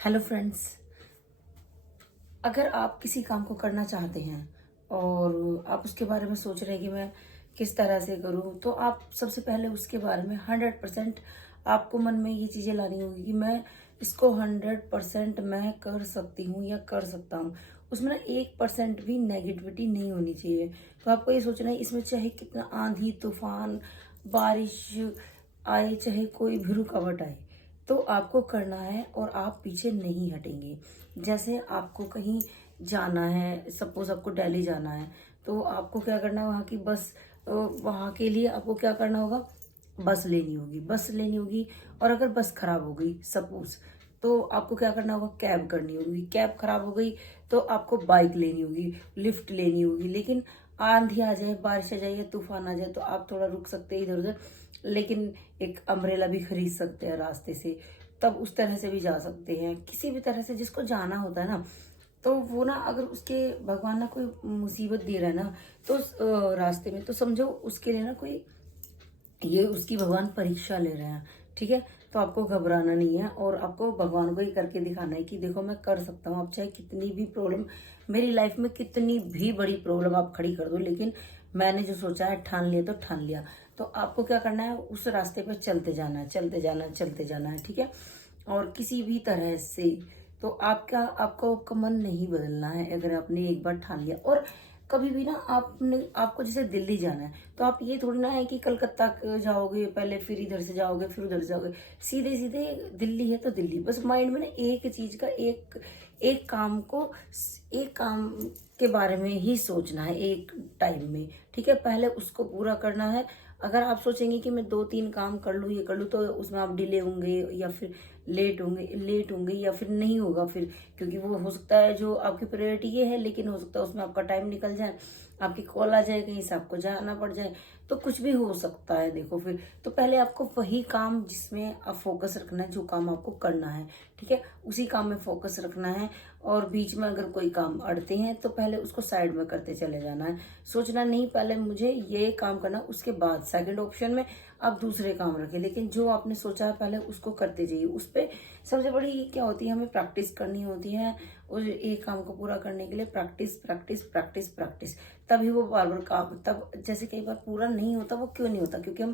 Hello friends. अगर आप किसी काम को करना चाहते हैं और आप उसके बारे में सोच रहे हैं कि मैं किस तरह से करूं, तो आप सबसे पहले उसके बारे में 100% आपको मन में ये चीज़ें लानी होगी कि मैं इसको 100% मैं कर सकती हूँ या कर सकता हूँ। उसमें ना 1% भी नेगेटिविटी नहीं होनी चाहिए। तो आपको ये सोचना है इसमें चाहे कितना आंधी तूफान बारिश आए, चाहे कोई भी रुकावट आए, तो आपको करना है और आप पीछे नहीं हटेंगे। जैसे आपको कहीं जाना है, सपोज आपको दिल्ली जाना है, तो आपको क्या करना है, वहाँ की बस वहाँ के लिए आपको क्या करना होगा, बस लेनी होगी। और अगर बस खराब हो गई सपोज, तो आपको क्या करना होगा, कैब करनी होगी। कैब खराब हो गई तो आपको बाइक लेनी होगी, लिफ्ट लेनी होगी। लेकिन आंधी आ जाए, बारिश आ जाए या तूफान आ जाए, तो आप थोड़ा रुक सकते हैं इधर उधर, लेकिन एक अम्ब्रेला भी खरीद सकते हैं रास्ते से, तब उस तरह से भी जा सकते हैं। किसी भी तरह से जिसको जाना होता है ना, तो वो ना अगर उसके भगवान ना कोई मुसीबत दे रहा है ना, तो उस रास्ते में, तो समझो उसके लिए ना कोई ये उसकी भगवान परीक्षा ले रहे हैं। ठीक है, तो आपको घबराना नहीं है और आपको भगवान को ये करके दिखाना है कि देखो मैं कर सकता हूँ। आप चाहे कितनी भी प्रॉब्लम मेरी लाइफ में, कितनी भी बड़ी प्रॉब्लम आप खड़ी कर दो, लेकिन मैंने जो सोचा है ठान लिया तो ठान लिया। तो आपको क्या करना है, उस रास्ते पर चलते जाना है, चलते जाना है, चलते जाना है। ठीक है, और किसी भी तरह से तो आपका मन नहीं बदलना है अगर आपने एक बार ठान लिया। और कभी भी ना आपको जैसे दिल्ली जाना है, तो आप ये थोड़ी ना है कि कलकत्ता जाओगे पहले, फिर इधर से जाओगे, फिर उधर से जाओगे। सीधे सीधे दिल्ली है तो दिल्ली। बस माइंड में ना एक चीज का एक एक काम को एक काम के बारे में ही सोचना है एक टाइम में। ठीक है, पहले उसको पूरा करना है। अगर आप सोचेंगे कि मैं 2-3 काम कर लूँ, ये कर लूँ, तो उसमें आप डिले होंगे या फिर लेट होंगे या फिर नहीं होगा फिर, क्योंकि वो हो सकता है जो आपकी प्रायोरिटी ये है, लेकिन हो सकता है उसमें आपका टाइम निकल जाए, आपकी कॉल आ जाए, कहीं से आपको जाना पड़ जाए, तो कुछ भी हो सकता है। देखो फिर तो पहले आपको वही काम जिसमें आप फोकस रखना है, जो काम आपको करना है, ठीक है, उसी काम में फोकस रखना है। और बीच में अगर कोई काम अड़ते हैं तो पहले उसको साइड में करते चले जाना है। सोचना नहीं पहले मुझे ये काम करना, उसके बाद सेकंड ऑप्शन में आप दूसरे काम रखें, लेकिन जो आपने सोचा है पहले उसको करते जाइए। उस पर सबसे बड़ी क्या होती है, हमें प्रैक्टिस करनी होती है। और एक काम को पूरा करने के लिए प्रैक्टिस प्रैक्टिस प्रैक्टिस प्रैक्टिस, तभी वो बार बार काम, तब जैसे कई बार पूरा नहीं होता, वो क्यों नहीं होता, क्योंकि हम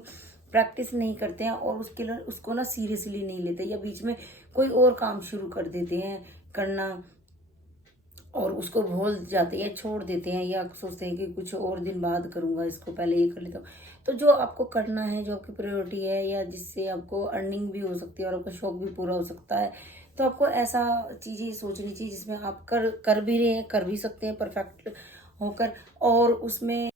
प्रैक्टिस नहीं करते हैं और उसके लिए उसको ना सीरियसली नहीं लेते, या बीच में कोई और काम शुरू कर देते हैं करना और उसको भूल जाते हैं, छोड़ देते हैं, या सोचते हैं कि कुछ और दिन बाद करूंगा, इसको पहले ये कर लेता हूँ। तो जो आपको करना है, जो आपकी प्रायोरिटी है, या जिससे आपको अर्निंग भी हो सकती है और आपका शौक भी पूरा हो सकता है, तो आपको ऐसा चीजें सोचनी चाहिए जिसमें आप कर कर भी रहे हैं, कर भी सकते हैं परफेक्ट होकर, और उसमें